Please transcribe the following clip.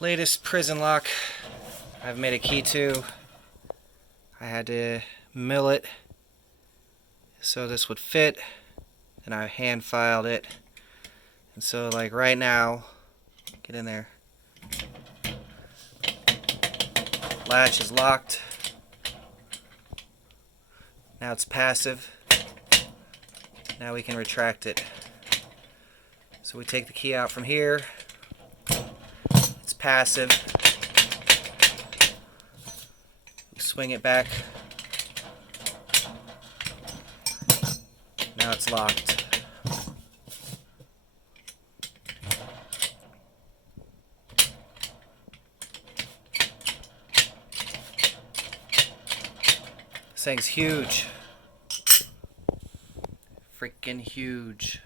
latest prison lock I've made a key to. I had to mill it so this would fit, and I hand filed it. And so like right now, get in there, latch is locked. Now it's passive. Now we can retract it. So we take the key out from here. It's passive. We swing it back. Now it's locked. This thing's huge. Freaking huge.